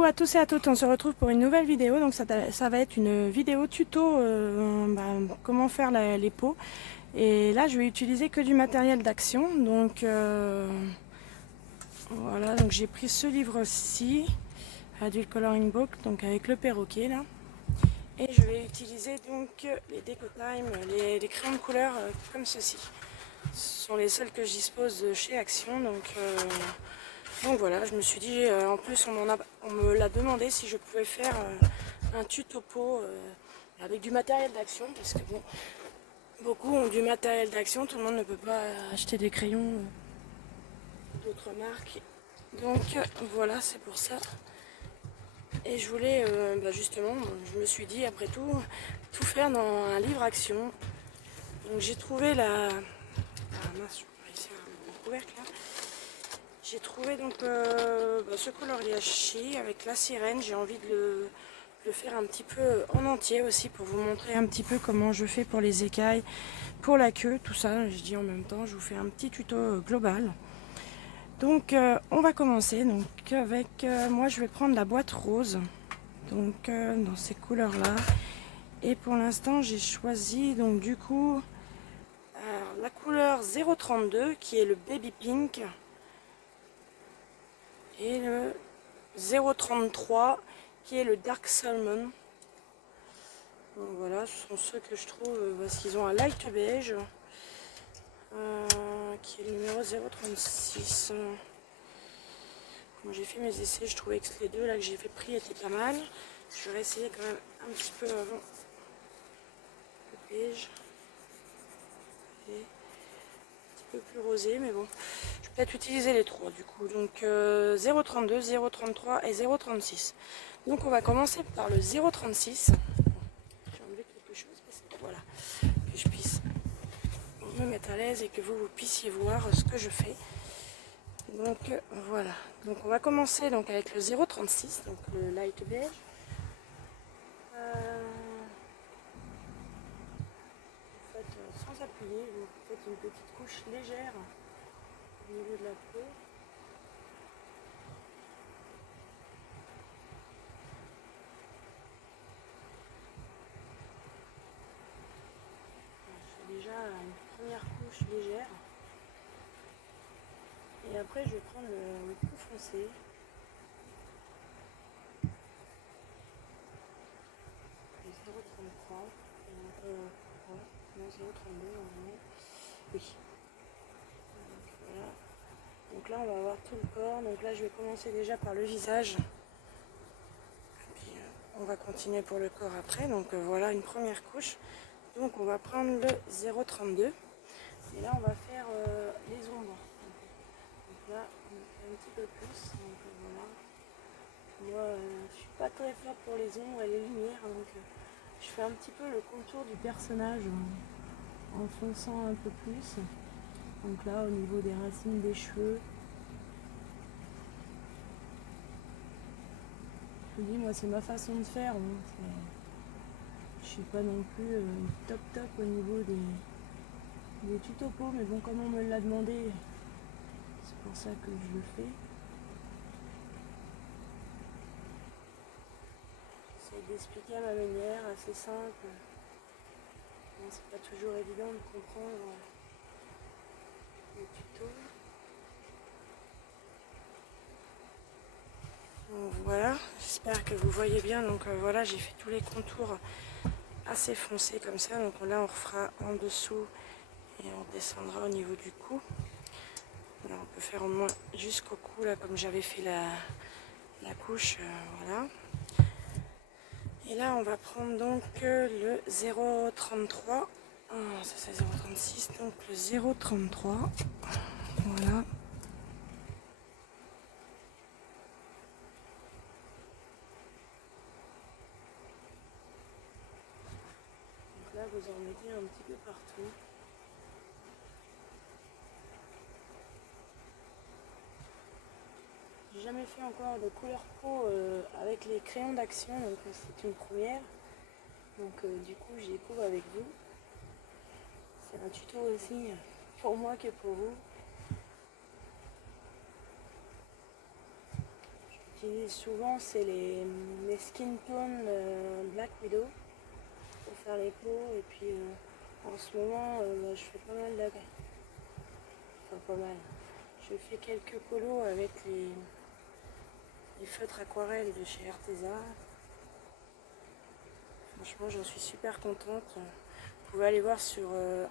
Coucou à tous et à toutes, on se retrouve pour une nouvelle vidéo. Donc ça va être une vidéo tuto comment faire les pots. Et là je vais utiliser que du matériel d'action. Donc voilà, donc j'ai pris ce livre-ci, Adult Coloring Book, donc avec le perroquet là. Et je vais utiliser donc les Decotime, les crayons de couleur comme ceci. Ce sont les seuls que je dispose chez Action. Donc voilà, je me suis dit, en plus on me l'a demandé si je pouvais faire un tuto pot avec du matériel d'action, parce que bon, beaucoup ont du matériel d'action, tout le monde ne peut pas acheter des crayons d'autres marques. Donc voilà, c'est pour ça. Et je voulais justement, je me suis dit après tout faire dans un livre action. Donc j'ai trouvé mince, je vais réussir à mettre le couvercle là. J'ai trouvé donc ce coloriage-ci avec la sirène. J'ai envie de le faire un petit peu en entier aussi pour vous montrer un petit peu comment je fais pour les écailles, pour la queue, tout ça. Je dis en même temps, je vous fais un petit tuto global. Donc on va commencer donc avec moi je vais prendre la boîte rose, donc dans ces couleurs là. Et pour l'instant j'ai choisi donc du coup la couleur 032 qui est le baby pink. Et le 033 qui est le Dark Salmon. Donc voilà, ce sont ceux que je trouve parce qu'ils ont un light beige qui est le numéro 036. Quand j'ai fait mes essais, je trouvais que les deux là que j'ai fait pris étaient pas mal. Je vais essayer quand même un petit peu avant le beige. Et peu plus rosé, mais bon, je vais peut-être utiliser les trois du coup. Donc 0,32, 0,33 et 0,36. Donc on va commencer par le 0,36. J'ai enlevé quelque chose parce que voilà, que je puisse me mettre à l'aise et que vous puissiez voir ce que je fais. Donc voilà, donc on va commencer donc avec le 0,36, donc le light beige. Vous faites sans appuyer, vous faites une petite couche légère au niveau de la peau. Je fais déjà une première couche légère. Et après je vais prendre le plus foncé. Le 0,33. Non, 0,32 normalement. Oui. Donc, voilà. Donc là on va avoir tout le corps. Donc là je vais commencer déjà par le visage. Puis on va continuer pour le corps après. Donc voilà une première couche. Donc on va prendre le 0,32. Et là on va faire les ombres. Donc là on fait un petit peu plus. Donc voilà. Moi je suis pas très forte pour les ombres et les lumières. Donc je fais un petit peu le contour du personnage en fonçant un peu plus. Donc là au niveau des racines des cheveux. Je vous dis, moi c'est ma façon de faire. Hein. Je suis pas non plus top au niveau des tutos peau, mais bon comme on me l'a demandé, c'est pour ça que je le fais. J'essaie d'expliquer à ma manière, assez simple. Bon, c'est pas toujours évident de comprendre les tutos. Donc voilà, j'espère que vous voyez bien. Donc voilà, j'ai fait tous les contours assez foncés comme ça. Donc là on refera en dessous et on descendra au niveau du cou. Là on peut faire au moins jusqu'au cou là comme j'avais fait la couche, voilà. Et là on va prendre donc le 0,33. Ça c'est 0,36, donc le 0,33. Voilà. Donc là vous en mettez un petit peu partout. J'ai jamais fait encore de couleur peau avec les crayons d'action, donc c'est une première. Donc du coup j'y découvre avec vous. C'est un tuto aussi pour moi que pour vous. j'utilise souvent, c'est les Skin Tone Black Widow pour faire les peaux. Et puis en ce moment, bah, je fais pas mal enfin pas mal. Je fais quelques colos avec les feutres aquarelles de chez Arteza. Franchement, j'en suis super contente. Vous pouvez aller voir sur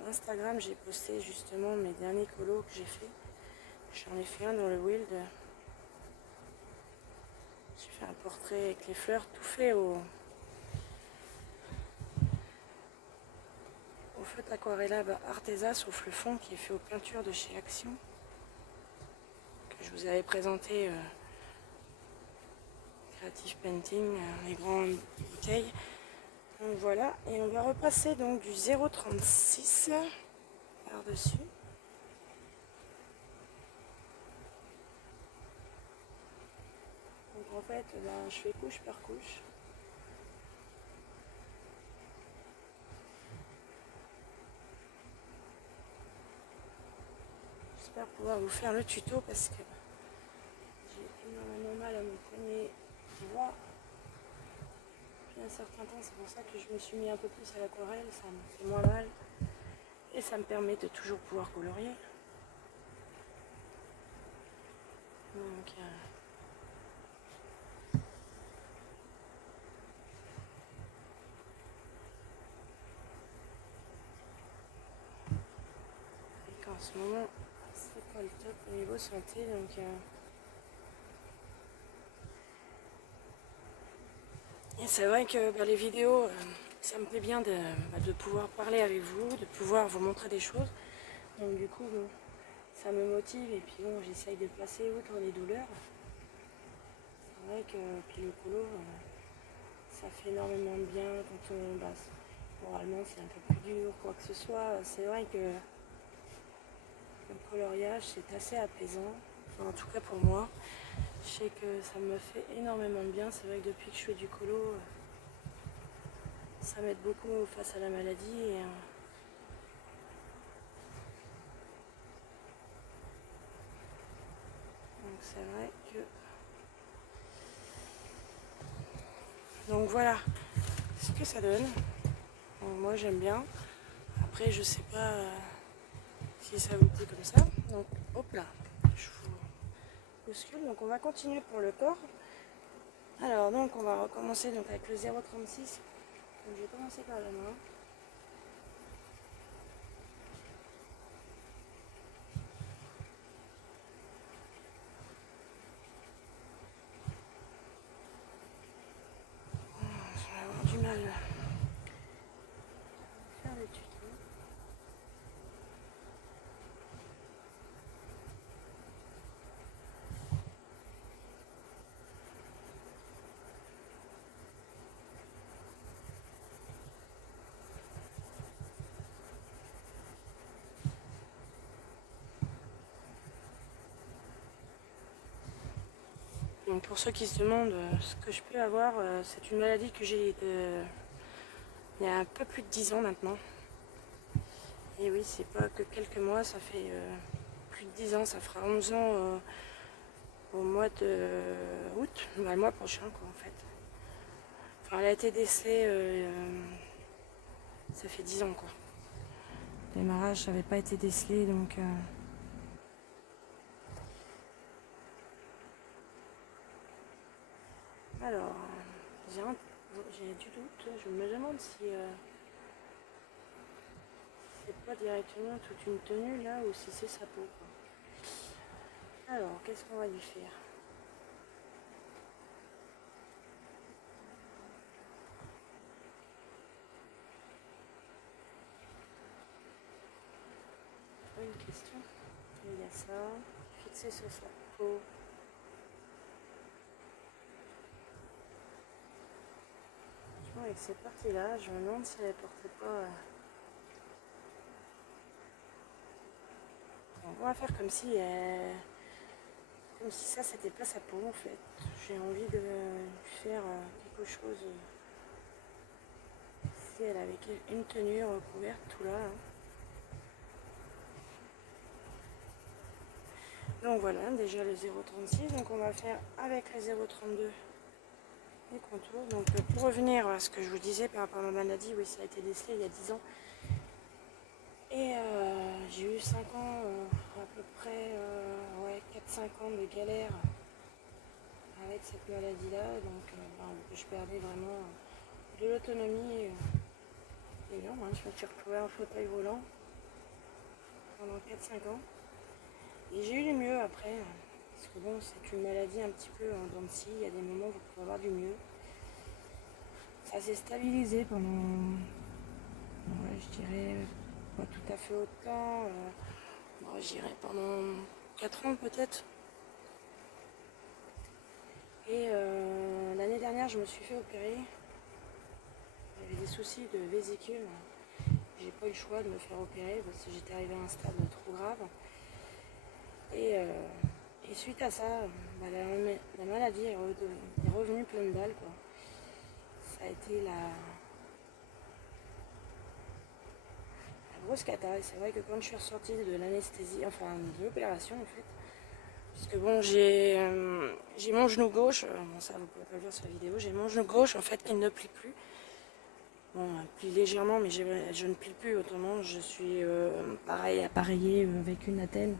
Instagram, j'ai posté justement mes derniers colos que j'ai fait. J'en ai fait un dans le Wild. J'ai fait un portrait avec les fleurs, tout fait au feutre aquarellable Arteza, sauf le fond qui est fait aux peintures de chez Action, que je vous avais présenté Creative Painting, les grandes bouteilles. Donc voilà, et on va repasser donc du 0,36 par-dessus. Donc en fait, ben, je fais couche par couche. J'espère pouvoir vous faire le tuto parce que j'ai énormément mal à mon poignet droit depuis un certain temps. C'est pour ça que je me suis mis un peu plus à l'aquarelle, ça me fait moins mal et ça me permet de toujours pouvoir colorier. Donc, en ce moment, c'est pas le top au niveau santé, donc et c'est vrai que bah, les vidéos, ça me plaît bien de pouvoir parler avec vous, de pouvoir vous montrer des choses. Donc du coup, bon, ça me motive et puis bon, j'essaye de passer outre les douleurs. C'est vrai que puis le colo, ça fait énormément de bien quand on basse. Moralement, c'est un peu plus dur, quoi que ce soit. C'est vrai que le coloriage, c'est assez apaisant. Enfin, en tout cas pour moi. Je sais que ça me fait énormément de bien. C'est vrai que depuis que je fais du colo, ça m'aide beaucoup face à la maladie. Et, donc c'est vrai que... Donc voilà ce que ça donne. Donc, moi j'aime bien. Après je sais pas si ça vous plaît comme ça. Donc hop là, je vous bouscule. Donc on va continuer pour le corps. Alors donc on va recommencer donc avec le 0,36. Donc je vais commencer par la main. Je vais avoir du mal à faire le tuto. Donc pour ceux qui se demandent ce que je peux avoir, c'est une maladie que j'ai il y a un peu plus de 10 ans maintenant. Et oui, c'est pas que quelques mois, ça fait plus de 10 ans, ça fera 11 ans au mois de août, bah, le mois prochain quoi en fait. Enfin, elle a été décédée, ça fait 10 ans quoi. Le démarrage n'avait pas été décelé donc... Alors, j'ai du doute, je me demande si c'est pas directement toute une tenue là ou si c'est sa peau quoi. Alors, qu'est-ce qu'on va lui faire? Une question. Il y a ça, fixé sur sa peau. Avec ces parties là, je me demande si elle portait pas... Bon, on va faire comme si ça c'était pas sa peau en fait. J'ai envie de faire quelque chose. Si elle avait une tenue recouverte tout là. Hein. Donc voilà, déjà le 0,36. Donc on va faire avec le 0,32 les contours. Donc pour revenir à ce que je vous disais par rapport à ma maladie, oui, ça a été décelé il y a 10 ans. Et j'ai eu 5 ans, à peu près, ouais, 4-5 ans de galère avec cette maladie-là. Donc je perdais vraiment de l'autonomie énorme. Je me suis retrouvée en fauteuil volant pendant 4-5 ans. Et j'ai eu du mieux après. Parce que bon, c'est une maladie un petit peu en dents de scie. Il y a des moments où vous pouvez avoir du mieux. Ça s'est stabilisé pendant, ouais, je dirais, pas tout à fait autant. Bon, je dirais pendant 4 ans peut-être. Et l'année dernière, je me suis fait opérer. J'avais des soucis de vésicule. J'ai pas eu le choix de me faire opérer parce que j'étais arrivée à un stade trop grave. Et suite à ça, bah, la maladie est revenue pleine balles, quoi. Ça a été la grosse cata. Et c'est vrai que quand je suis ressortie de l'anesthésie, enfin de l'opération en fait, parce que bon, j'ai mon genou gauche, bon ça vous pouvez pas le voir sur la vidéo, j'ai mon genou gauche en fait qui ne plie plus. Bon, elle plie légèrement, mais je ne plie plus, autrement je suis pareil, appareillée avec une attelle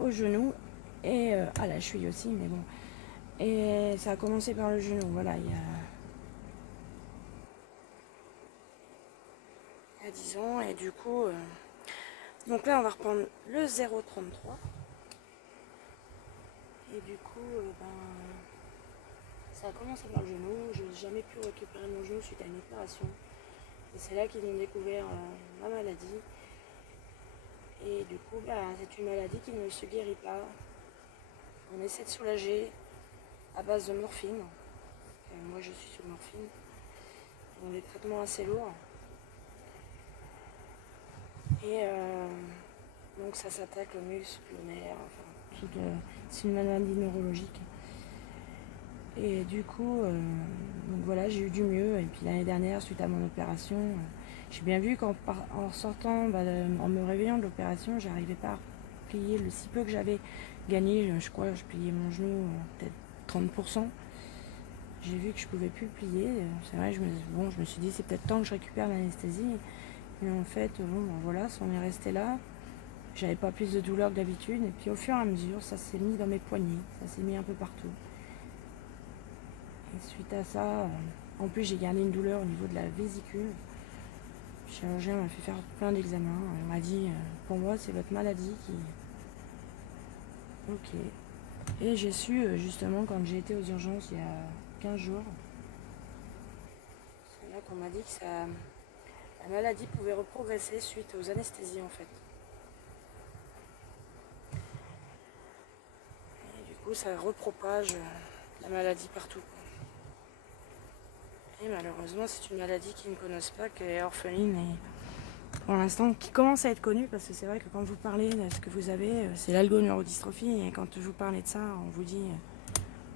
au genou et à la cheville aussi, mais bon. Et ça a commencé par le genou, voilà, il y a 10 ans, et du coup, donc là on va reprendre le 0,33. Et du coup, ça a commencé par le genou. Je n'ai jamais pu récupérer mon genou suite à une opération. Et c'est là qu'ils ont découvert ma maladie. Et du coup, c'est une maladie qui ne se guérit pas. On essaie de soulager à base de morphine. Moi, je suis sous morphine. Donc des traitements assez lourds. Et donc ça s'attaque au muscle, au nerf, enfin, c'est une maladie neurologique. Et du coup, donc voilà, j'ai eu du mieux. Et puis l'année dernière, suite à mon opération, j'ai bien vu qu'en sortant, en me réveillant de l'opération, j'arrivais pas à plier le si peu que j'avais gagné. Je crois que je pliais mon genou peut-être 30%. J'ai vu que je pouvais plus plier. C'est vrai, je me suis dit c'est peut-être temps que je récupère l'anesthésie. Mais en fait, voilà, ça en est resté là. J'avais pas plus de douleur que d'habitude. Et puis au fur et à mesure, ça s'est mis dans mes poignets. Ça s'est mis un peu partout. Et suite à ça, en plus j'ai gardé une douleur au niveau de la vésicule. Le chirurgien m'a fait faire plein d'examens. Il m'a dit, pour moi c'est votre maladie qui... Ok. Et j'ai su justement quand j'ai été aux urgences il y a 15 jours, c'est là qu'on m'a dit que la maladie pouvait reprogresser suite aux anesthésies en fait. Et du coup ça repropage la maladie partout. Et malheureusement c'est une maladie qu'ils ne connaissent pas, qui est orpheline et pour l'instant qui commence à être connue, parce que c'est vrai que quand vous parlez de ce que vous avez, c'est l'algoneurodystrophie, et quand vous parlez de ça, on vous dit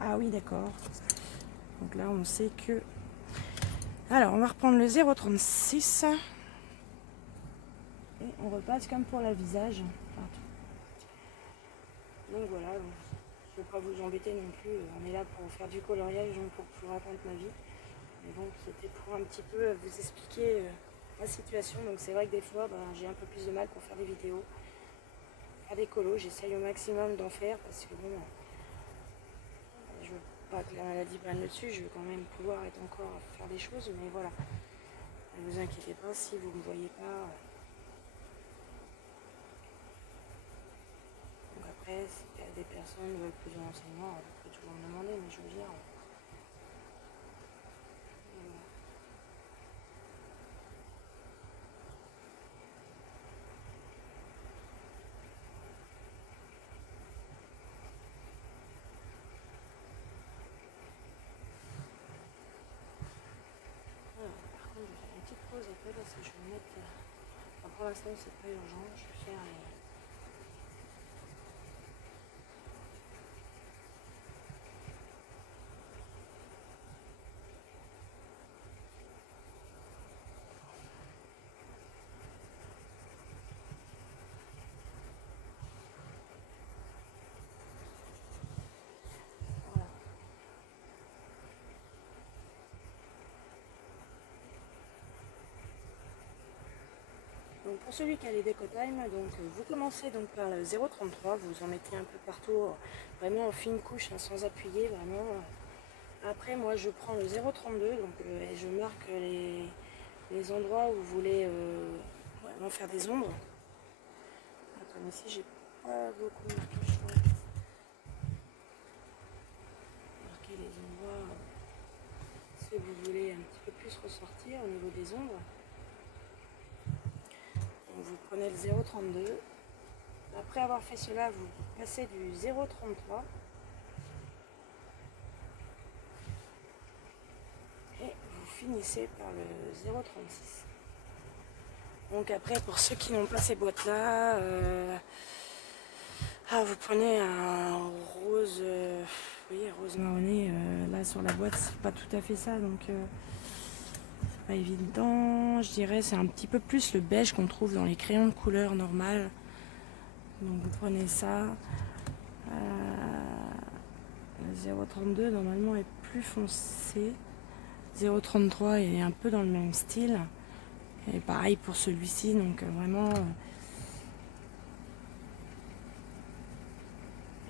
ah oui d'accord. Donc là on sait que... Alors on va reprendre le 0,36 et on repasse comme pour le visage partout. Donc voilà, je ne vais pas vous embêter non plus, on est là pour faire du coloriage, donc pour vous raconter ma vie. Mais bon, c'était pour un petit peu vous expliquer ma situation. Donc c'est vrai que des fois, j'ai un peu plus de mal pour faire des vidéos, faire des colos. J'essaye au maximum d'en faire parce que bon, je veux pas que la maladie prenne le dessus. Je veux quand même pouvoir être encore à faire des choses. Mais voilà, ne vous inquiétez pas si vous ne me voyez pas. Donc après, si des personnes veulent plus de renseignements, vous pouvez toujours me demander, mais je veux dire... Par contre, je vais faire une petite pause après parce que je vais me mettre... pour l'instant, c'est pas urgent. Je vais faire... Donc pour celui qui a les Decotime, donc vous commencez donc par le 0,33, vous en mettez un peu partout, vraiment en fine couche, hein, sans appuyer vraiment. Après moi je prends le 0,32 donc et je marque les endroits où vous voulez vraiment faire des ombres. Comme ici j'ai pas beaucoup marqué, je crois. Marquer les endroits si vous voulez un petit peu plus ressortir au niveau des ombres. Donc vous prenez le 0,32. Après avoir fait cela, vous passez du 0,33 et vous finissez par le 0,36. Donc après, pour ceux qui n'ont pas ces boîtes-là, vous prenez un rose, rose marronné. Là sur la boîte, c'est pas tout à fait ça, donc c'est pas évident. Je dirais c'est un petit peu plus le beige qu'on trouve dans les crayons de couleur normales. Donc vous prenez ça. Le 0,32 normalement est plus foncé. 0,33 est un peu dans le même style. Et pareil pour celui-ci, donc vraiment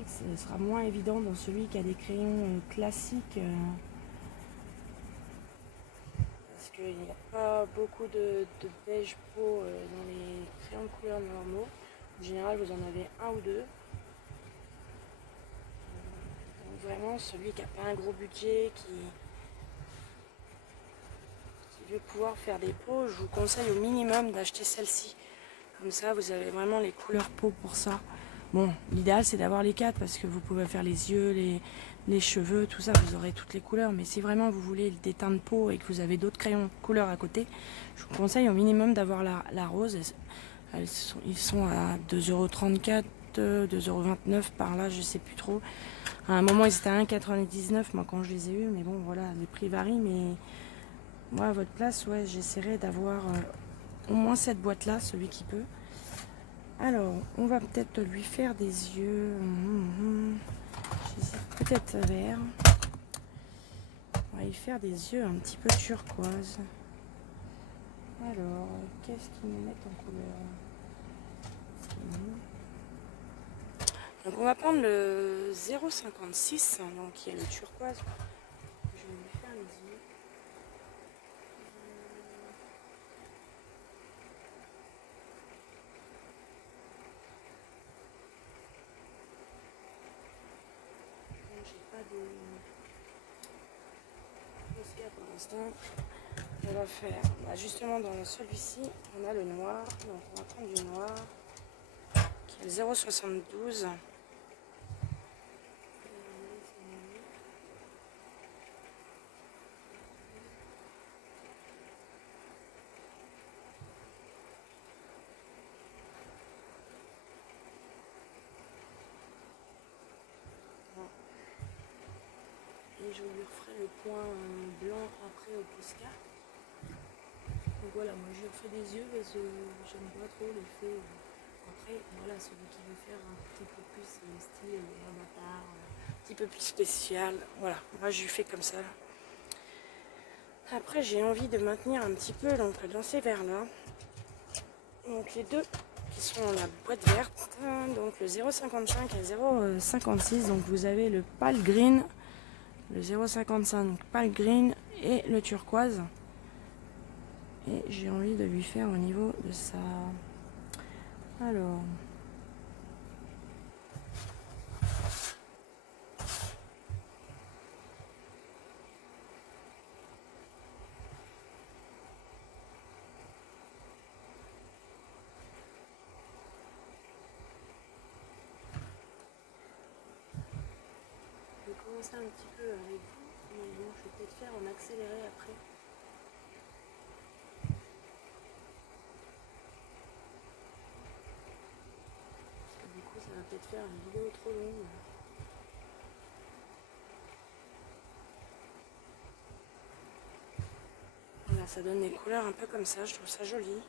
ce sera moins évident dans celui qui a des crayons classiques parce qu'il n'y a pas beaucoup de beige pro dans les crayons de couleur normaux. En général vous en avez un ou deux. Donc vraiment celui qui n'a pas un gros budget, qui veut pouvoir faire des pots, je vous conseille au minimum d'acheter celle-ci. Comme ça, vous avez vraiment les couleurs peau pour ça. Bon, l'idéal c'est d'avoir les quatre parce que vous pouvez faire les yeux, les cheveux, tout ça, vous aurez toutes les couleurs. Mais si vraiment vous voulez des teints de peau et que vous avez d'autres crayons couleurs à côté, je vous conseille au minimum d'avoir la rose. Ils sont à 2,34 €, 2,29 € par là, je sais plus trop. À un moment ils étaient à 1,99 € moi quand je les ai eus, mais bon voilà, les prix varient. Mais moi à votre place, ouais, j'essaierai d'avoir au moins cette boîte là, celui qui peut. Alors, on va peut-être lui faire des yeux. J'hésite peut-être vert. On va lui faire des yeux un petit peu turquoise. Alors, qu'est-ce qu'ils nous mettent en couleur? Donc on va prendre le 0,56, donc qui est le turquoise. Je vais lui faire les yeux. J'ai pas de dossier pour l'instant. On va faire, justement dans celui-ci, on a le noir, donc on va prendre du noir, qui est le 0,72. Et je lui referai le point blanc après au Posca. Donc voilà, moi je lui refais des yeux parce que j'aime pas trop l'effet. Après, voilà, celui qui veut faire un petit peu plus style avatar, un petit peu plus spécial, voilà, moi je lui fais comme ça. Après, j'ai envie de maintenir un petit peu donc, dans ces verres-là. Donc les deux qui sont dans la boîte verte, donc le 0,55 et 0,56. Donc vous avez le pale green, le 0,55 pale green et le turquoise. Et j'ai envie de lui faire au niveau de ça. Alors, je vais commencer un petit peu avec vous, mais bon, je vais peut-être faire en accéléré après. Parce que du coup, ça va peut-être faire une vidéo trop longue. Voilà, ça donne des couleurs un peu comme ça, je trouve ça joli.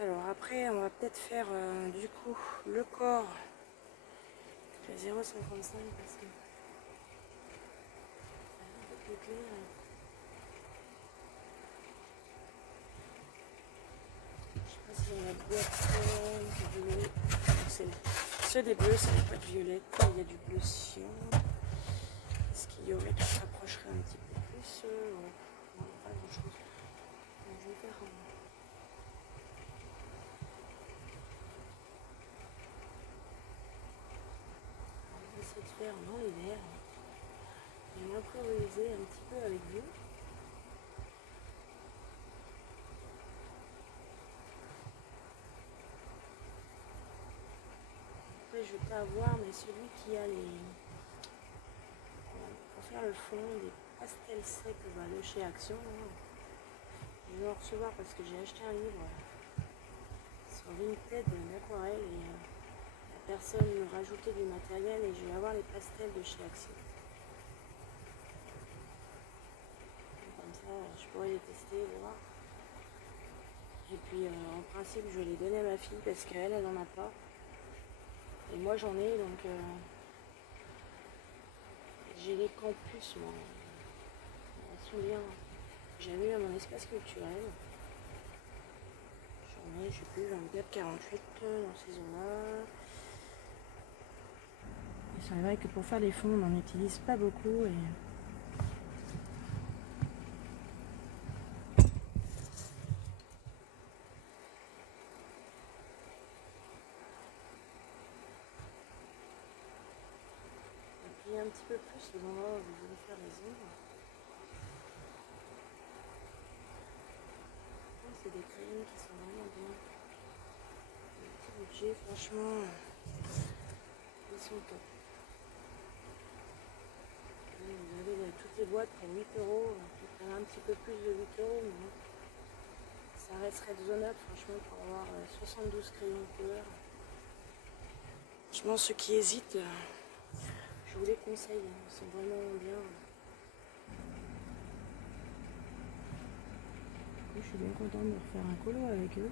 Alors après, on va peut-être faire du coup le corps. Le 0,55 parce que c'est un peu plus clair. Je sais pas si Dans la boîte de violet. C'est ceux des bleus, c'est la boîte violette. Il y a du bleu cyan. Est-ce qu'il y aurait qui se rapprocherait un petit peu plus non, pas grand chose. Donc, je vais faire on va essayer de faire dans les verts. Et m'improviser un petit peu avec vous. Après, je vais pas avoir, mais celui qui a les. Pour faire le fond, des pastels secs de chez Action. Je vais en recevoir parce que j'ai acheté un livre sur Vinted d'aquarelle et la personne me rajoutait du matériel et je vais avoir les pastels de chez Action. Comme ça, je pourrais les tester, voir. Et puis en principe, je vais les donner à ma fille parce qu'elle, elle n'en a pas. Et moi, j'en ai, donc j'ai les campus, moi. Elles sont bien. J'avais eu à mon espace culturel. J'en ai, je sais plus, 24, 48 dans ces eaux-là. Et c'est vrai que pour faire les fonds, on n'en utilise pas beaucoup. Et puis un petit peu plus les endroits où vous voulez faire les ombres. C'est des crayons qui sont vraiment bien. Le petit budget, franchement, ils sont top. Vous avez toutes les boîtes pour 8 €, peut-être un petit peu plus de 8 €, mais bon, ça reste raisonnable franchement pour avoir 72 crayons de couleur. Franchement, ceux qui hésitent, je vous les conseille, ils sont vraiment bien. Je suis bien contente de refaire un colo avec eux.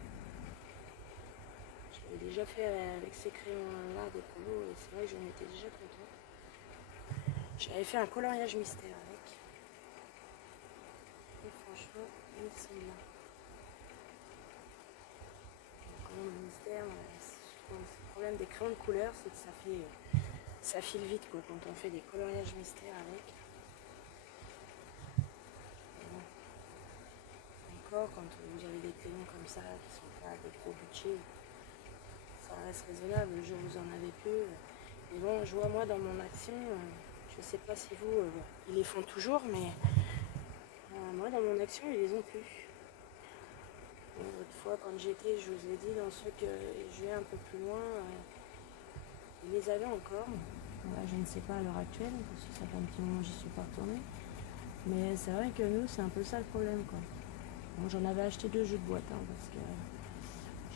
Je l'avais déjà fait avec ces crayons-là des colos et c'est vrai que j'en étais déjà contente. J'avais fait un coloriage mystère avec. Et franchement, ils sont bien. Le coloriage mystère, le problème des crayons de couleur, c'est que ça file vite quoi, quand on fait des coloriages mystères avec. Encore, quand vous avez des crayons comme ça, qui ne sont pas de gros budget, ça reste raisonnable. Le jour où vous en avez plus. Mais bon, je vois moi dans mon action, je sais pas si vous, ils les font toujours, mais moi dans mon action, ils les ont plus. L'autre fois, quand j'étais, je vous ai dit, dans ceux que je vais un peu plus loin, ils les avaient encore. Là, je ne sais pas à l'heure actuelle, parce que ça fait un petit moment que j'y suis pas retournée. Mais c'est vrai que nous, c'est un peu ça le problème, quoi. Bon, j'en avais acheté 2 jeux de boîte, parce que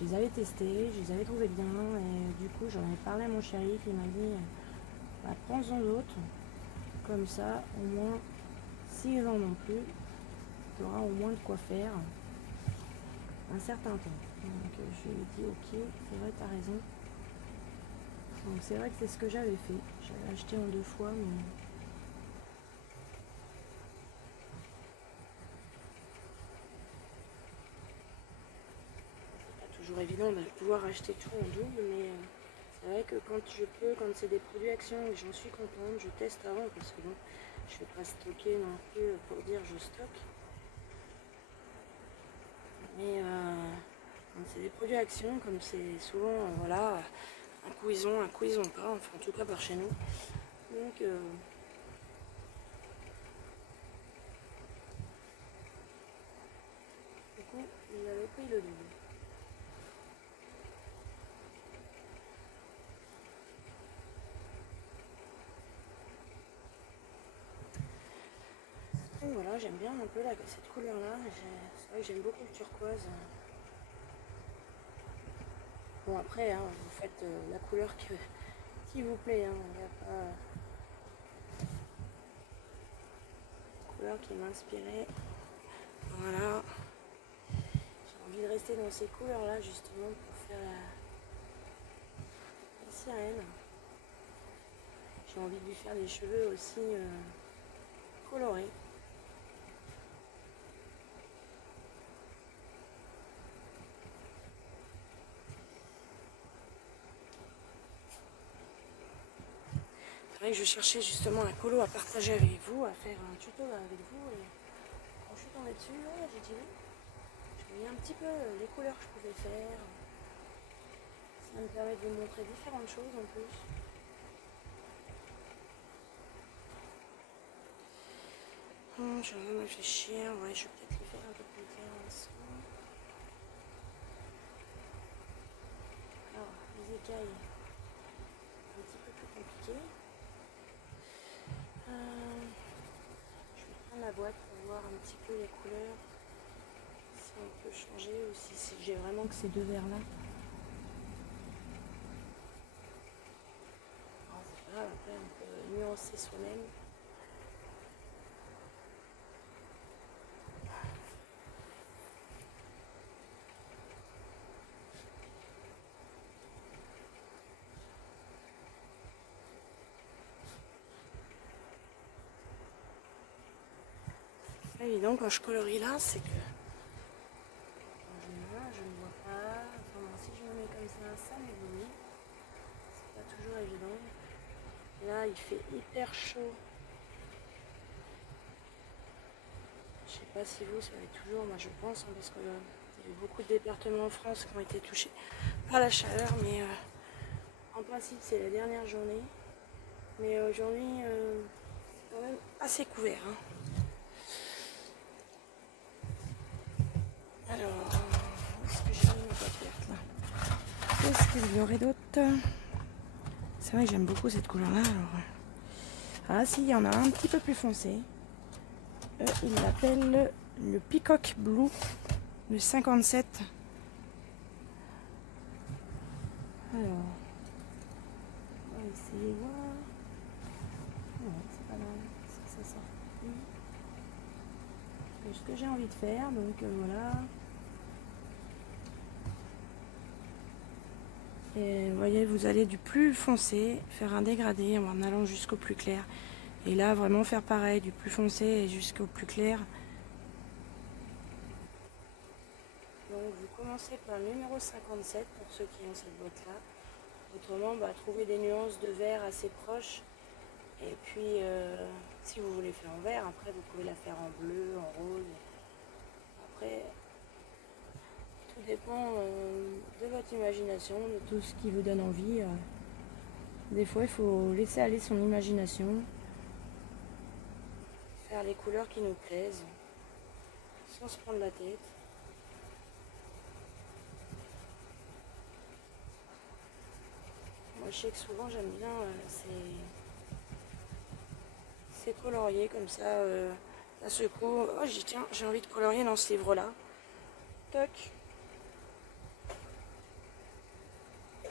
je les avais testés, je les avais trouvés bien, et du coup, j'en avais parlé à mon shérif, il m'a dit, bah, prends-en d'autres, comme ça, au moins, s'ils en ont plus, tu auras au moins de quoi faire un certain temps. Donc je lui ai dit ok, c'est vrai, t'as raison. Donc c'est vrai que c'est ce que j'avais fait. J'avais acheté en 2 fois, mais c'est pas toujours évident de pouvoir acheter tout en double, mais c'est vrai que quand je peux, quand c'est des produits Action et j'en suis contente, je teste avant parce que bon, je ne vais pas stocker non plus pour dire je stocke. Mais quand c'est des produits Action, comme c'est souvent, voilà, un coup ils ont pas, enfin en tout cas par chez nous. Donc du coup, ils avaient pris le double. Donc voilà, j'aime bien un peu cette couleur-là. C'est vrai que j'aime beaucoup le turquoise. Bon après, vous faites la couleur qui vous plaît. Il n'y a pas couleur qui m'inspirait. Voilà. J'ai envie de rester dans ces couleurs-là justement pour faire la sirène. J'ai envie de lui faire des cheveux aussi colorés. vrai que je cherchais justement un colo à partager avec vous, à faire un tuto avec vous. Et quand je suis tombée dessus, ouais, j'ai dit oui. Je voyais un petit peu les couleurs que je pouvais faire. Ça me permet de vous montrer différentes choses en plus. Je suis en train de réfléchir. Ouais, je vais peut-être le faire un peu plus clair en dessous. Alors, les écailles, un petit peu plus compliqué. Je vais prendre la boîte pour voir un petit peu les couleurs. Si on peut changer ou si j'ai vraiment que ces deux verres là. C'est pas grave, après on peut nuancer soi-même. C'est pas évident quand je colorie là, c'est que en général je ne vois pas. Enfin bon, si je me mets comme ça m'éblouit. C'est pas toujours évident. Là il fait hyper chaud. Je sais pas si vous, ça va être toujours, moi je pense, hein, parce qu'il y a eu beaucoup de départements en France qui ont été touchés par la chaleur, mais en principe c'est la dernière journée. Mais aujourd'hui, c'est quand même assez couvert. Hein. Alors, où est-ce que j'ai mis ma boîte verte là? Qu'est-ce qu'il y aurait d'autre? C'est vrai que j'aime beaucoup cette couleur-là. Alors... Ah si, il y en a un petit peu plus foncé. Il l'appelle le Peacock Blue, le 57. Alors, on va essayer de voir. Ouais, c'est pas mal, ça sort. C'est ce que j'ai envie de faire, donc voilà. Et vous voyez, vous allez du plus foncé faire un dégradé en allant jusqu'au plus clair. Et là, vraiment faire pareil, du plus foncé et jusqu'au plus clair. Donc vous commencez par le numéro 57 pour ceux qui ont cette boîte-là. Autrement, trouver des nuances de vert assez proches. Et puis, si vous voulez faire en vert, après vous pouvez la faire en bleu, en rose. Après, tout dépend de votre imagination, de tout ce qui vous donne envie. Des fois, il faut laisser aller son imagination, faire les couleurs qui nous plaisent, sans se prendre la tête. Moi, je sais que souvent, j'aime bien ces colorier comme ça. À ce coup, oh, j'ai dit tiens, j'ai envie de colorier dans ce livre-là. Toc.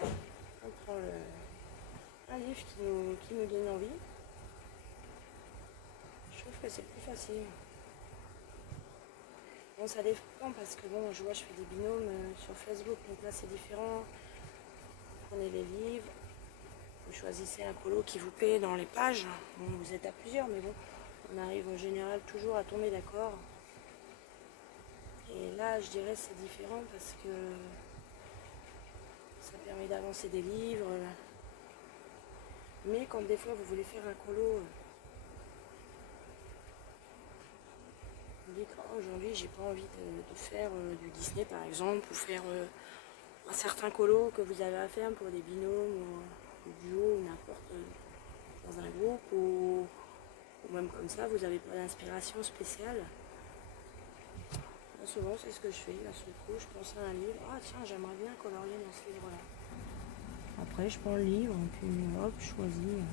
On prend un livre qui nous donne envie. Je trouve que c'est plus facile. Bon, ça dépend parce que bon, je vois, je fais des binômes sur Facebook, donc là c'est différent. Vous prenez les livres, vous choisissez un colo qui vous plaît dans les pages. Bon, vous êtes à plusieurs, mais bon, on arrive en général toujours à tomber d'accord. Et là, je dirais c'est différent parce que ça permet d'avancer des livres. Mais quand des fois vous voulez faire un colo, vous dites oh, aujourd'hui j'ai pas envie de faire du Disney par exemple, ou faire un certain colo que vous avez à faire pour des binômes ou duo ou n'importe dans un groupe ou même comme ça, vous n'avez pas d'inspiration spéciale. Là, souvent c'est ce que je fais, là sur le coup je pense à un livre, ah tiens j'aimerais bien colorier dans ce livre là. Après, je prends le livre, et puis hop, je choisis.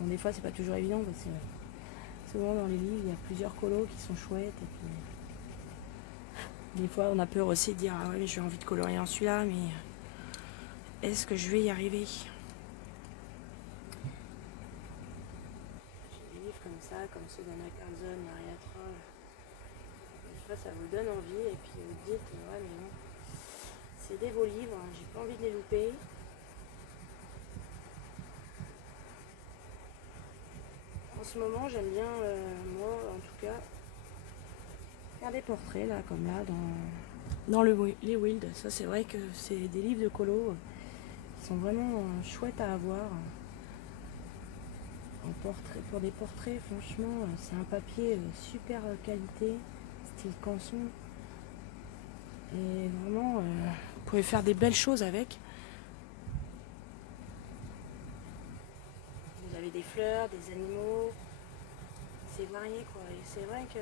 Bon, des fois, c'est pas toujours évident, parce que souvent dans les livres, il y a plusieurs colos qui sont chouettes. Et puis, des fois, on a peur aussi de dire ah ouais, mais j'ai envie de colorier en celui-là, mais est-ce que je vais y arriver? J'ai des livres comme ça, comme ceux d'Anna Carlson, Maria Troll. Des fois, ça vous donne envie, et puis vous dites ouais, mais non, c'est des beaux livres, hein, j'ai pas envie de les louper. En ce moment, j'aime bien, moi en tout cas, faire des portraits, là, comme là, dans les Wild. Ça, c'est vrai que c'est des livres de colo qui sont vraiment chouettes à avoir. pour des portraits, franchement, c'est un papier super qualité, style canson. Et vraiment, vous pouvez faire des belles choses avec. Vous avez des fleurs, des animaux, c'est varié quoi. Et c'est vrai que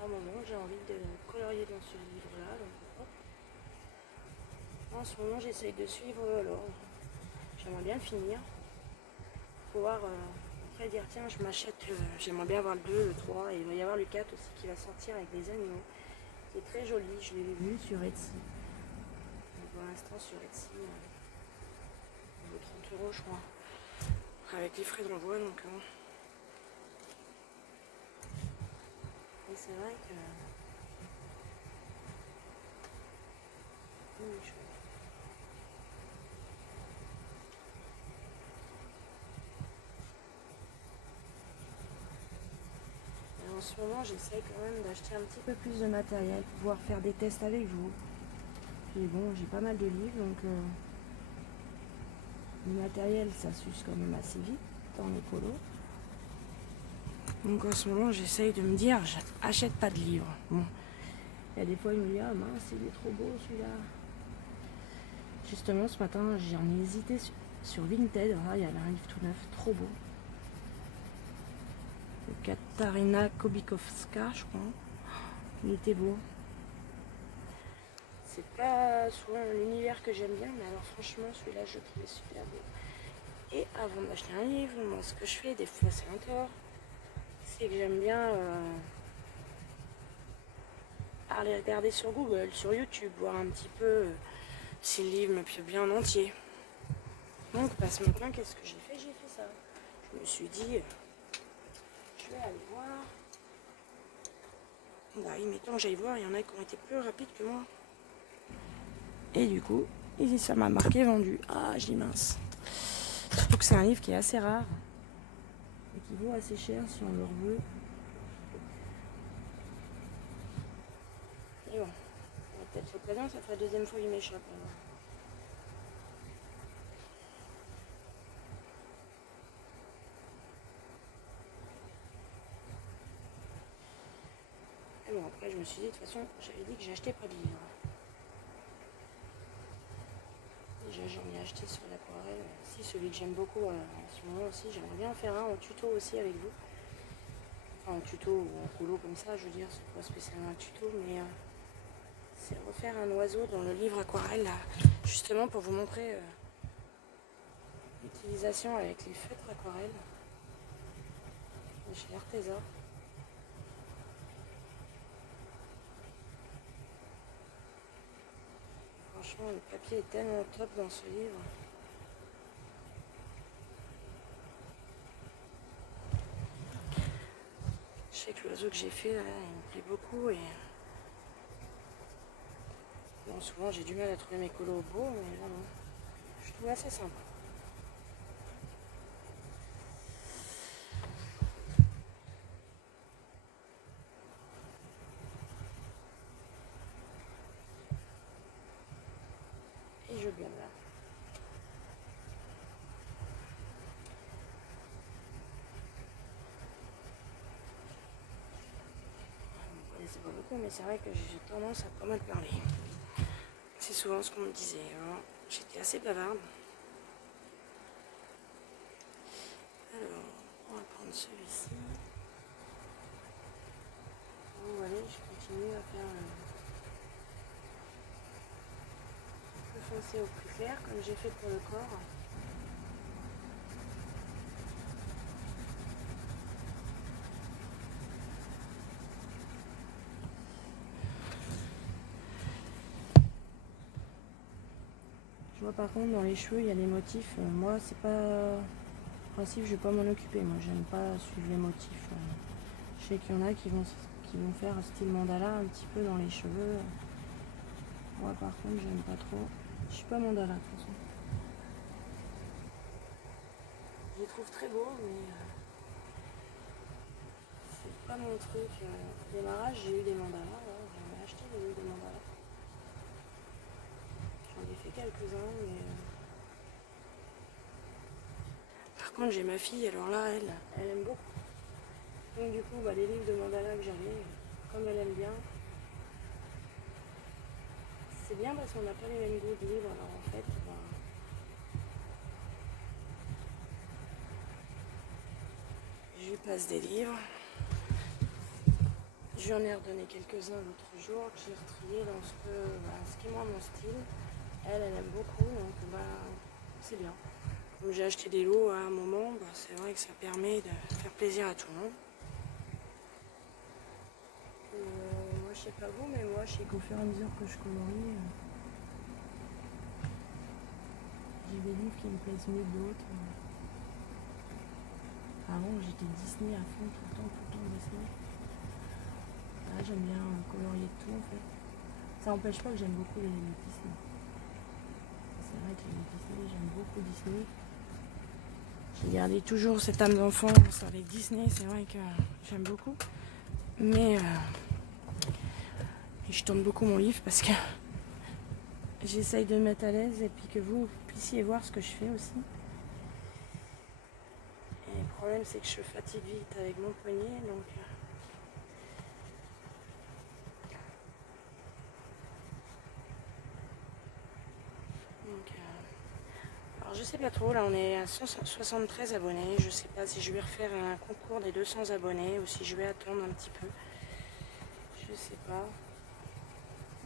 à un moment j'ai envie de colorier dans ce livre-là. Donc, hop. En ce moment j'essaye de suivre l'ordre. J'aimerais bien finir. Pouvoir après dire tiens je m'achète j'aimerais bien avoir le 2, le 3 et il va y avoir le 4 aussi qui va sortir avec des animaux. Qui est très joli, je l'ai vu sur Etsy. Donc, pour l'instant sur Etsy, il vaut 30 € je crois. Avec les frais d'envoi donc. Et c'est vrai que. Oui, en ce moment, j'essaie quand même d'acheter un petit peu plus de matériel pour pouvoir faire des tests avec vous. Puis bon, j'ai pas mal de livres, donc le matériel, ça s'use quand même assez vite dans les polos. Donc en ce moment, j'essaye de me dire, j'achète pas de livres. Bon, il y a des fois, il me dit, ah mince, il est trop beau celui-là. Justement, ce matin, j'en ai hésité sur Vinted. Ah, il y a un livre tout neuf, trop beau. Katarina Kobikovska, je crois. Il était beau. C'est pas souvent l'univers que j'aime bien, mais alors franchement, celui-là, je le trouvais super beau. Et avant d'acheter un livre, moi, ce que je fais, des fois, c'est un tort. C'est que j'aime bien aller regarder sur Google, sur YouTube, voir un petit peu si le livre me plaît bien en entier. Donc, ce matin, qu'est-ce que j'ai fait? J'ai fait ça. Je me suis dit, je vais aller voir. Bah, mettons que j'aille voir, il y en a qui ont été plus rapides que moi. Et du coup, ça m'a marqué vendu. Ah, je dis mince. Surtout que c'est un livre qui est assez rare. Et qui vaut assez cher si on le veut. Et bon, peut-être l'occasion, ça ferait la deuxième fois qu'il m'échappe. Et bon, après, je me suis dit, de toute façon, j'avais dit que j'achetais pas de livres. Déjà, j'en ai acheté sur l'aquarelle. Si, celui que j'aime beaucoup en ce moment aussi, j'aimerais bien en faire un en tuto aussi avec vous. Enfin, en tuto ou en rouleau comme ça, je veux dire, c'est pas spécialement un tuto, mais c'est refaire un oiseau dans le livre aquarelle, là, justement pour vous montrer l'utilisation avec les feutres aquarelles de chez Arteza. Franchement, le papier est tellement top dans ce livre. Je sais que l'oiseau que j'ai fait, là, il me plaît beaucoup et bon, souvent j'ai du mal à trouver mes colos beaux, mais là, non. Je trouve assez sympa. Et je viens là. Vous ne connaissez pas beaucoup, mais c'est vrai que j'ai tendance à pas mal parler. C'est souvent ce qu'on me disait. J'étais assez bavarde. Alors, on va prendre celui-ci. Bon, allez, je continue à faire un peu foncé au plus clair, comme j'ai fait pour le corps. Je vois par contre dans les cheveux, il y a des motifs. Moi, c'est pas... En principe, je vais pas m'en occuper. Moi, j'aime pas suivre les motifs. Je sais qu'il y en a qui vont faire un style mandala un petit peu dans les cheveux. Moi, par contre, j'aime pas trop. Je suis pas mandala de toute façon. Je les trouve très beaux, mais c'est pas mon truc. Au démarrage, j'ai eu des mandalas. J'en ai acheté des mandalas. J'en ai fait quelques-uns, mais contre j'ai ma fille, alors là elle aime beaucoup. Donc du coup les livres de mandala que j'avais, comme elle aime bien, c'est bien parce qu'on n'a pas les mêmes goûts de livres, alors en fait je lui passe des livres. Je lui en ai redonné quelques-uns l'autre jour que j'ai retrié dans ce qui est moi mon style. Elle aime beaucoup, donc c'est bien. Comme j'ai acheté des lots à un moment, c'est vrai que ça permet de faire plaisir à tout le monde. Moi je sais pas vous, mais moi je sais qu'au fur et à mesure que je colorie, j'ai des livres qui me plaisent mieux que d'autres. Avant j'étais Disney à fond, tout le temps Disney. Là j'aime bien colorier tout en fait. Ça n'empêche pas que j'aime beaucoup les Disney. C'est vrai que les Disney, j'aime beaucoup Disney. J'ai gardé toujours cette âme d'enfant avec Disney, c'est vrai que j'aime beaucoup. Mais je tourne beaucoup mon livre parce que j'essaye de me mettre à l'aise et puis que vous puissiez voir ce que je fais aussi. Et le problème c'est que je fatigue vite avec mon poignet, donc alors je sais pas trop, là on est à 173 abonnés, je sais pas si je vais refaire un concours des 200 abonnés ou si je vais attendre un petit peu, je sais pas.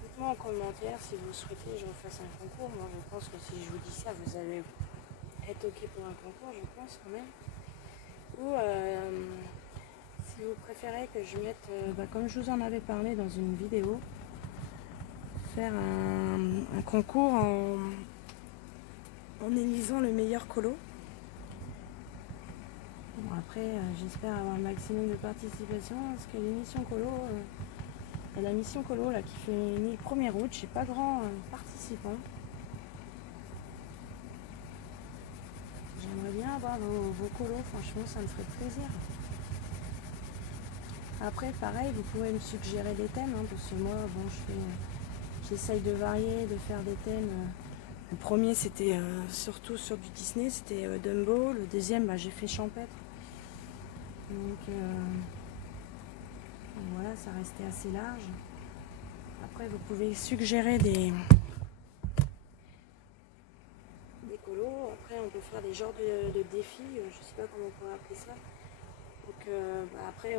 Dites-moi en commentaire si vous souhaitez que je refasse un concours. Moi je pense que si je vous dis ça, vous allez être ok pour un concours, je pense quand même. Ou si vous préférez que je mette, comme je vous en avais parlé dans une vidéo, faire un concours en élisant le meilleur colo. Bon, après, j'espère avoir un maximum de participation parce que l'émission colo, la mission colo là, qui fait le 1er août, j'ai pas grand participants. J'aimerais bien avoir vos colos, franchement, ça me ferait plaisir. Après, pareil, vous pouvez me suggérer des thèmes, parce que moi, j'essaye de varier, de faire des thèmes. Le premier, c'était surtout sur du Disney, c'était Dumbo. Le deuxième, j'ai fait champêtre. Donc voilà, ça restait assez large. Après, vous pouvez suggérer des colos. Après, on peut faire des genres de défis, je sais pas comment on pourrait appeler ça. Donc après,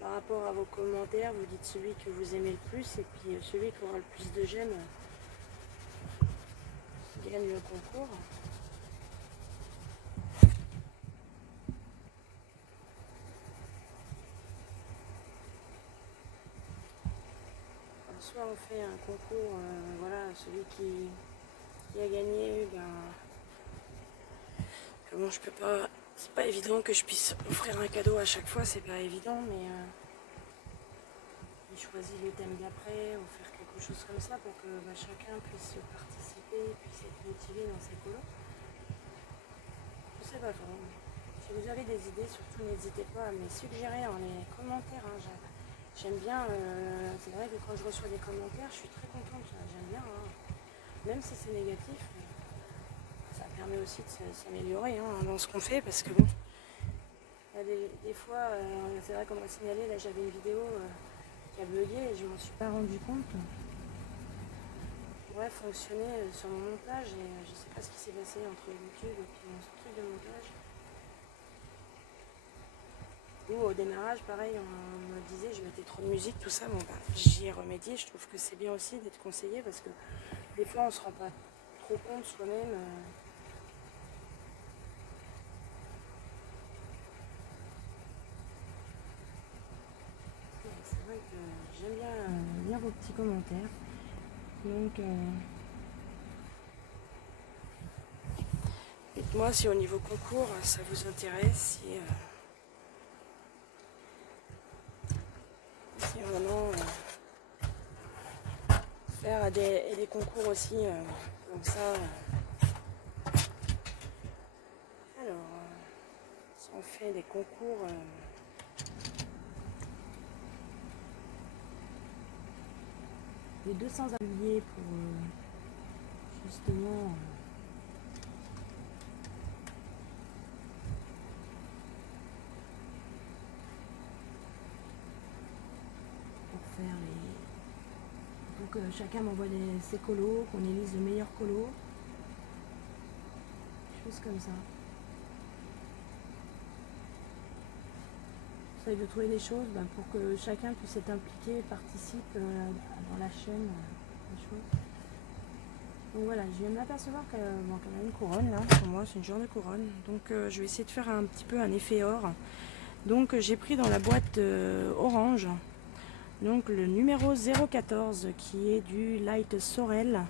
par rapport à vos commentaires, vous dites celui que vous aimez le plus et puis celui qui aura le plus de j'aime gagne le concours. Alors, soit on fait un concours, voilà, celui qui a gagné, bon, je peux pas, c'est pas évident que je puisse offrir un cadeau à chaque fois, c'est pas évident, mais choisir le thème d'après ou faire quelque chose comme ça pour que chacun puisse participer, puisse être motivé dans ses colos. Je sais pas trop. Si vous avez des idées, surtout n'hésitez pas à me les suggérer dans les commentaires. J'aime bien, c'est vrai que quand je reçois des commentaires, je suis très contente, j'aime bien. Même si c'est négatif, ça permet aussi de s'améliorer dans ce qu'on fait parce que bon, des fois, c'est vrai qu'on m'a signalé, là j'avais une vidéo qui a bugué et je m'en suis pas rendu compte. Ouais, fonctionner sur mon montage et je sais pas ce qui s'est passé entre YouTube et puis mon truc de montage. Ou au démarrage, pareil, on me disait je mettais trop de musique, tout ça. Bon, j'y ai remédié. Je trouve que c'est bien aussi d'être conseillé parce que des fois on se rend pas trop compte soi-même. C'est vrai que j'aime bien vos petits commentaires. Donc, dites-moi si au niveau concours ça vous intéresse, si vraiment faire des concours aussi comme ça. Alors, si on fait des concours. Les 200 alliés pour justement chacun m'envoie ses colos, qu'on élise le meilleur colo. Choses comme ça. J'essaie de trouver des choses pour que chacun puisse être impliqué, participe dans la chaîne, des choses. Donc voilà, je viens de m'apercevoir qu'elle a une couronne là, pour moi c'est une journée couronne. Donc je vais essayer de faire un petit peu un effet or. Donc j'ai pris dans la boîte orange, donc le numéro 014 qui est du Light Sorel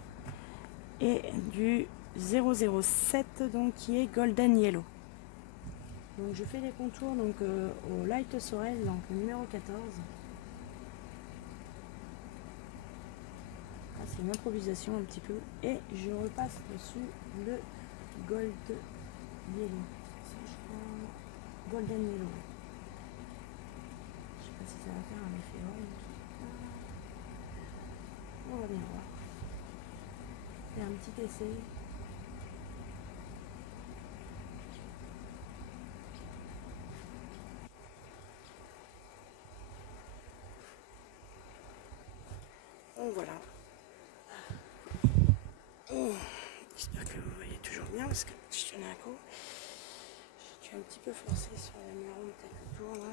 et du 007 donc qui est Golden Yellow. Donc je fais les contours donc au Light Sorel, donc le numéro 14. Ah, c'est une improvisation un petit peu. Et je repasse dessus le Gold Yellow. Golden Yellow. Je sais pas si ça va faire un effet or. On va bien voir. C'est un petit essai. Donc voilà. J'espère que vous voyez toujours bien parce que je tenais un coup. Je suis un petit peu forcée sur la marron peut-être autour là.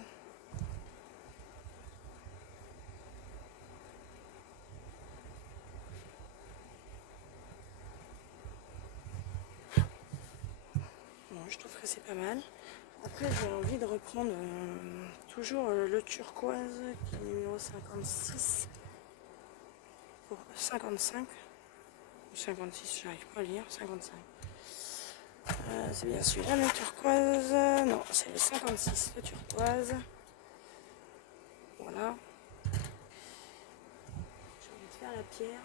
Bon, je trouve que c'est pas mal. Après j'ai envie de reprendre toujours le turquoise qui est numéro 56 pour 55 ou 56, j'arrive pas à lire, 55. C'est bien celui-là le turquoise, non c'est le 56 le turquoise. Voilà. J'ai envie de faire la pierre.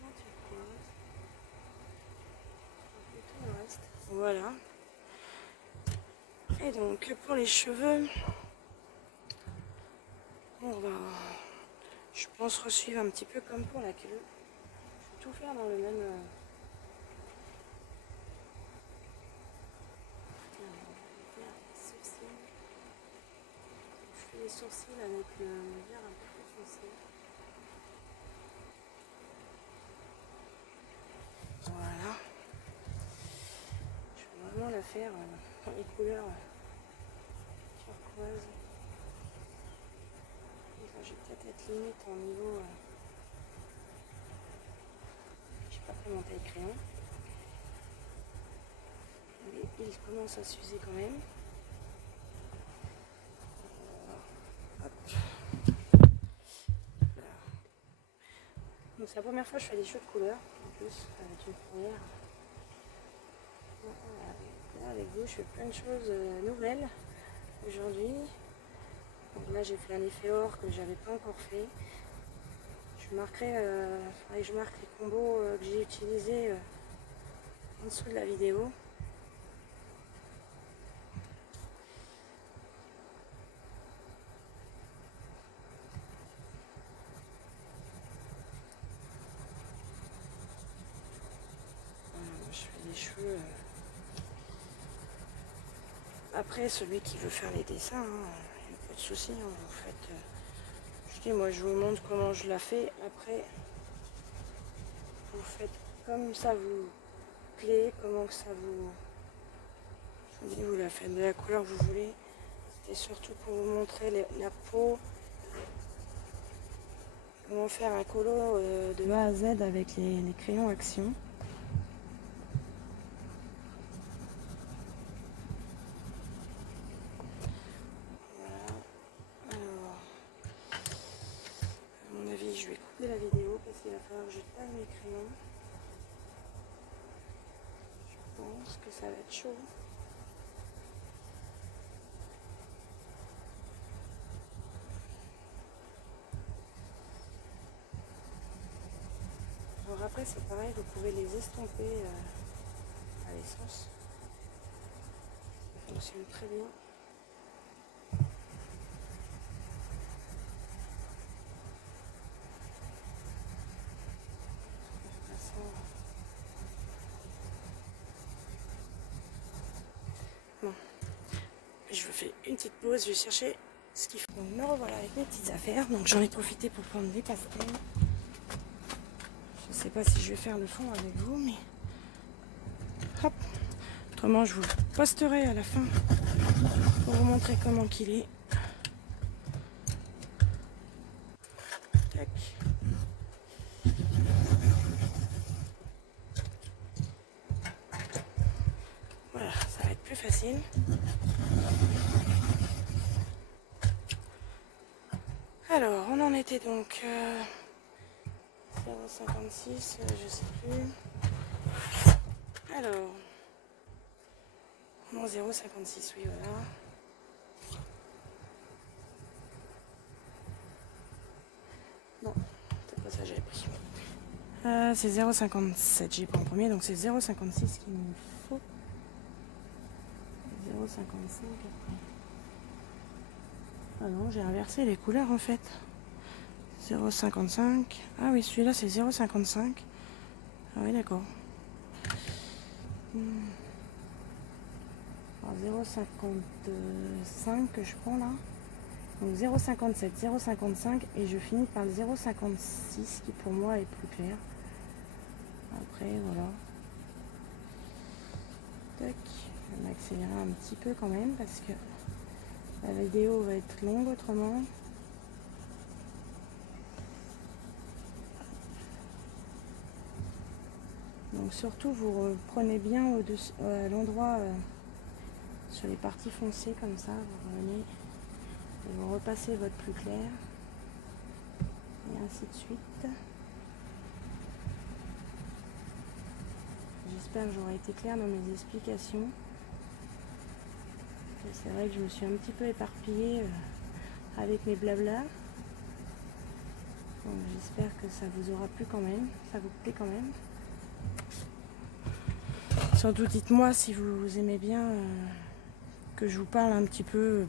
La turquoise. Et tout le reste. Voilà. Et donc pour les cheveux, on va, je pense, resuivre un petit peu comme pour la queue. Je vais tout faire dans le même. Je fais les sourcils avec le vert un peu plus foncé. Voilà. Je vais vraiment la faire dans les couleurs turquoise. Je vais peut-être être limite en niveau. Je n'ai pas pris mon taille crayon. Mais il commence à s'user quand même. Hop. Donc c'est la première fois que je fais des cheveux de couleur. En plus, avec une fourrière. Là, avec vous, je fais plein de choses nouvelles aujourd'hui. Donc là, j'ai fait un effet or que j'avais pas encore fait. Je marquerai, je marque les combos que j'ai utilisés en dessous de la vidéo. Je fais des cheveux. Après, celui qui veut faire les dessins, il n'y a pas de souci. Vous faites. Je dis, moi, je vous montre comment je la fais. Après, vous faites comme ça vous plaît, comment que ça vous. Je vous dis, vous la faites de la couleur que vous voulez. C'était surtout pour vous montrer la peau. Comment faire un colo de A à Z avec les crayons Action. Je vais couper la vidéo parce qu'il va falloir que je taille mes crayons. Je pense que ça va être chaud. Alors après c'est pareil, vous pouvez les estomper à l'essence. Ça fonctionne très bien. Bon, je vous fais une petite pause, je vais chercher ce qu'il faut. Me revoilà avec mes petites affaires, donc j'en ai profité pour prendre des pastels. pas si je vais faire le fond avec vous, mais hop. Autrement, je vous le posterai à la fin pour vous montrer comment qu'il est. Tac. Voilà, ça va être plus facile. Alors, on en était donc 0,56, je sais plus. Alors, non, 0,56, oui, voilà. Non, c'est pas ça que j'avais pris. C'est 0,57, j'ai pris en premier, donc c'est 0,56 qu'il me faut. 0,55 après. Ah non, j'ai inversé les couleurs en fait. 0,55. Ah oui, celui-là c'est 0,55. Ah oui, d'accord. Alors 0,55 que je prends là. Donc 0,57, 0,55 et je finis par le 0,56 qui pour moi est plus clair. Après, voilà. Tac. Je vais m'accélérer un petit peu quand même parce que la vidéo va être longue autrement. Donc surtout vous prenez bien au-dessus, à l'endroit sur les parties foncées comme ça, vous revenez et vous repassez votre plus clair et ainsi de suite. J'espère que j'aurai été claire dans mes explications. C'est vrai que je me suis un petit peu éparpillée avec mes blabla. Donc j'espère que ça vous aura plu quand même, ça vous plaît quand même. Surtout dites-moi si vous aimez bien que je vous parle un petit peu,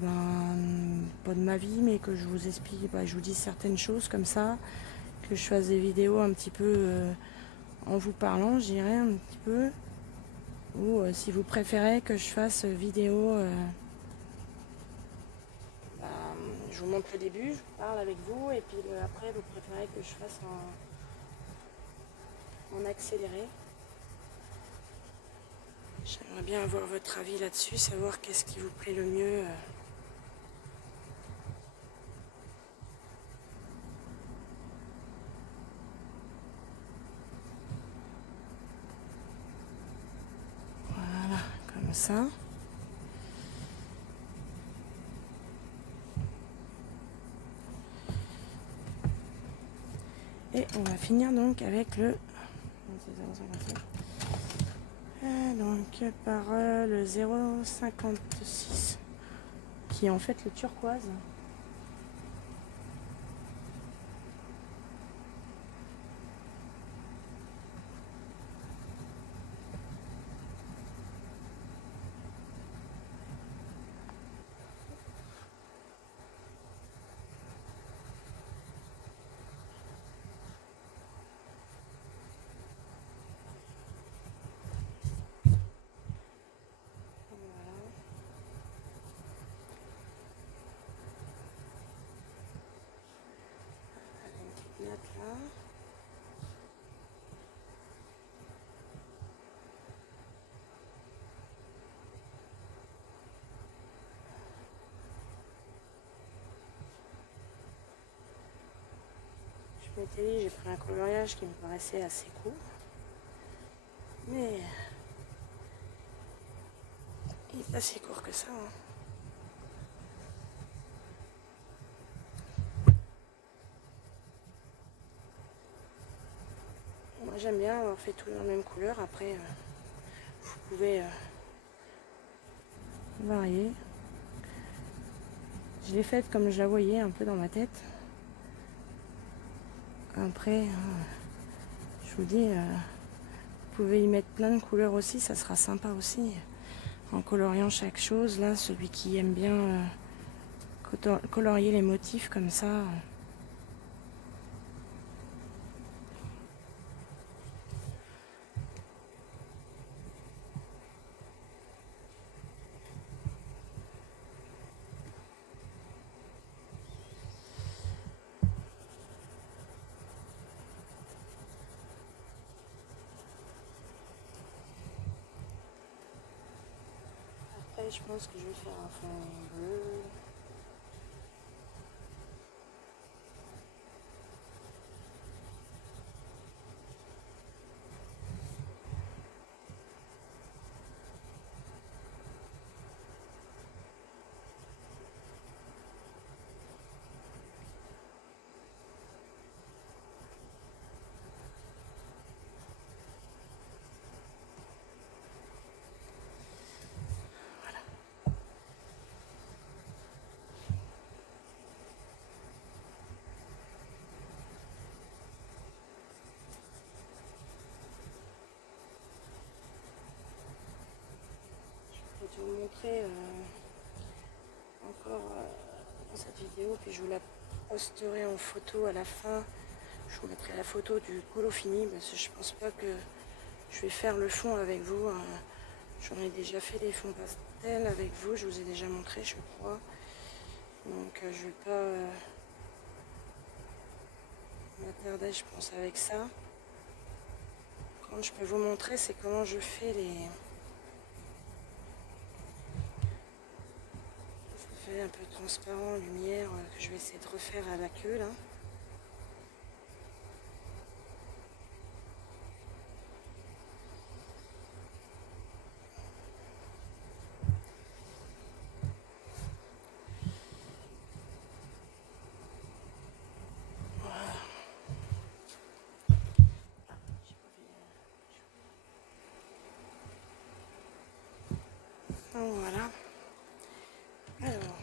pas de ma vie, mais que je vous explique, je vous dis certaines choses comme ça, que je fasse des vidéos un petit peu en vous parlant, je dirais un petit peu, ou si vous préférez que je fasse vidéo, je vous montre le début, je parle avec vous, et puis après vous préférez que je fasse en accéléré. J'aimerais bien avoir votre avis là-dessus, savoir qu'est-ce qui vous plaît le mieux. Voilà, comme ça. Et on va finir donc avec le... donc par le 0,56 qui est en fait le turquoise. Là. Je m'étais dit, j'ai pris un coloriage qui me paraissait assez court, mais il n'est pas si court que ça. Moi j'aime bien avoir fait tout dans la même couleur, après vous pouvez varier. Je l'ai faite comme je la voyais un peu dans ma tête. Après, je vous dis, vous pouvez y mettre plein de couleurs aussi, ça sera sympa aussi. En coloriant chaque chose, là, celui qui aime bien colorier les motifs comme ça. après je pense que je vais faire un fond bleu. Je vais vous montrer encore dans cette vidéo, puis je vous la posterai en photo à la fin. Je vous mettrai la photo du colo fini parce que je pense pas que je vais faire le fond avec vous. J'en ai déjà fait des fonds pastels avec vous, je vous ai déjà montré je crois. Donc je vais pas m'attarder je pense avec ça. Quand je peux vous montrer c'est comment je fais les... un peu transparent, lumière, que je vais essayer de refaire à la queue là. Voilà. Donc voilà. Alors,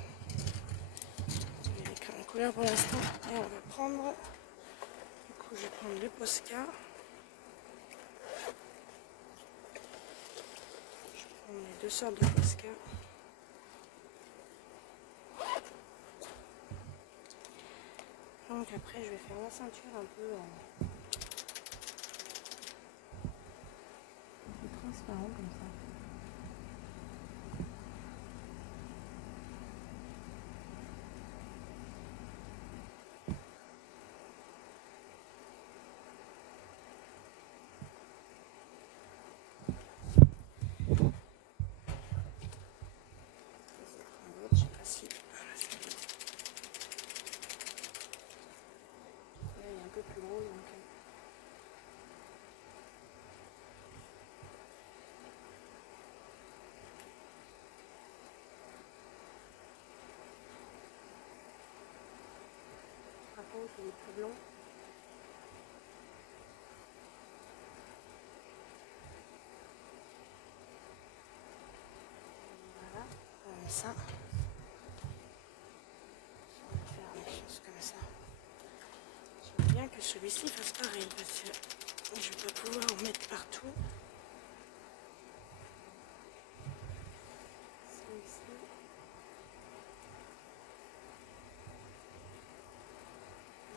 je vais écrire en couleur pour l'instant et on va prendre... Du coup, je vais prendre le Posca. Je vais prendre les deux sortes de Posca. Donc après, je vais faire la ceinture un peu transparent comme ça. Je sais pas si... Là, il est un peu plus gros donc... Par contre, il est plus blanc. Voilà, comme ça. On va faire des choses comme ça. J'aime bien que celui-ci fasse pareil parce que je vais pas pouvoir en mettre partout. Celui-ci.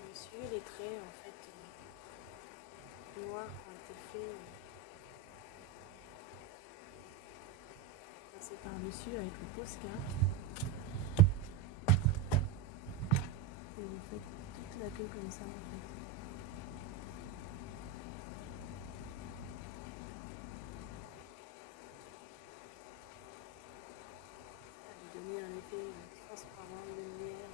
Monsieur, les traits en fait noirs ont été faits passer par-dessus avec le Posca. Et vous faites toute la queue comme ça en fait. De donner un effet transparent de lumière.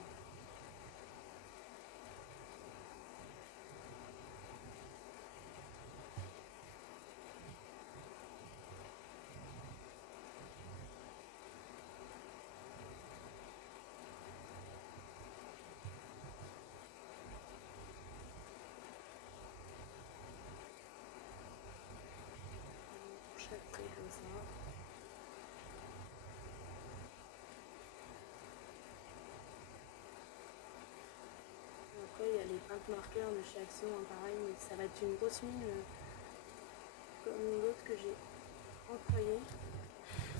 Chaque trait comme ça. Après, il y a les peintes marqueurs de chez Action, hein, pareil, mais ça va être une grosse mine comme l'autre que j'ai employé.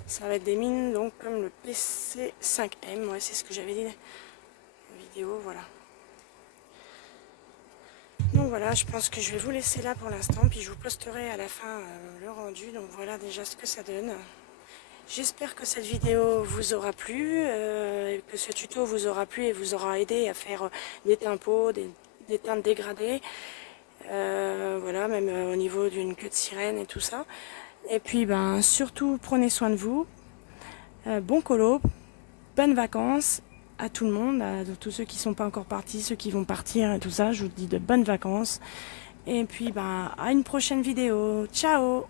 Ça va être des mines donc comme le PC5M, ouais, c'est ce que j'avais dit dans la vidéo, voilà. Donc voilà, je pense que je vais vous laisser là pour l'instant, puis je vous posterai à la fin le rendu, donc voilà déjà ce que ça donne. J'espère que cette vidéo vous aura plu, que ce tuto vous aura plu et vous aura aidé à faire des tempos, des teintes dégradées, voilà, même au niveau d'une queue de sirène et tout ça. Et puis ben surtout prenez soin de vous, Bon colo, bonnes vacances à tout le monde, à tous ceux qui sont pas encore partis, ceux qui vont partir et tout ça. Je vous dis de bonnes vacances. Et puis, à une prochaine vidéo. Ciao!